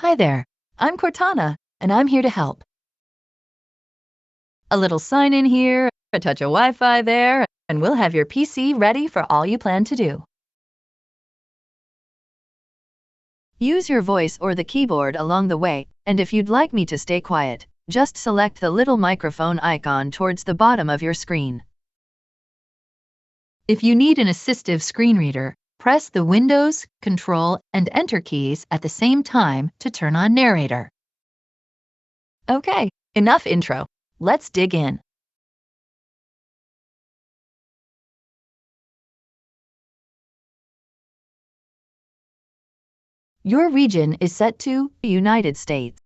Hi there, I'm Cortana, and I'm here to help. A little sign in here, a touch of Wi-Fi there, and we'll have your PC ready for all you plan to do. Use your voice or the keyboard along the way, and if you'd like me to stay quiet, just select the little microphone icon towards the bottom of your screen. If you need an assistive screen reader, press the Windows, Control, and Enter keys at the same time to turn on Narrator. Okay, enough intro. Let's dig in. Your region is set to United States.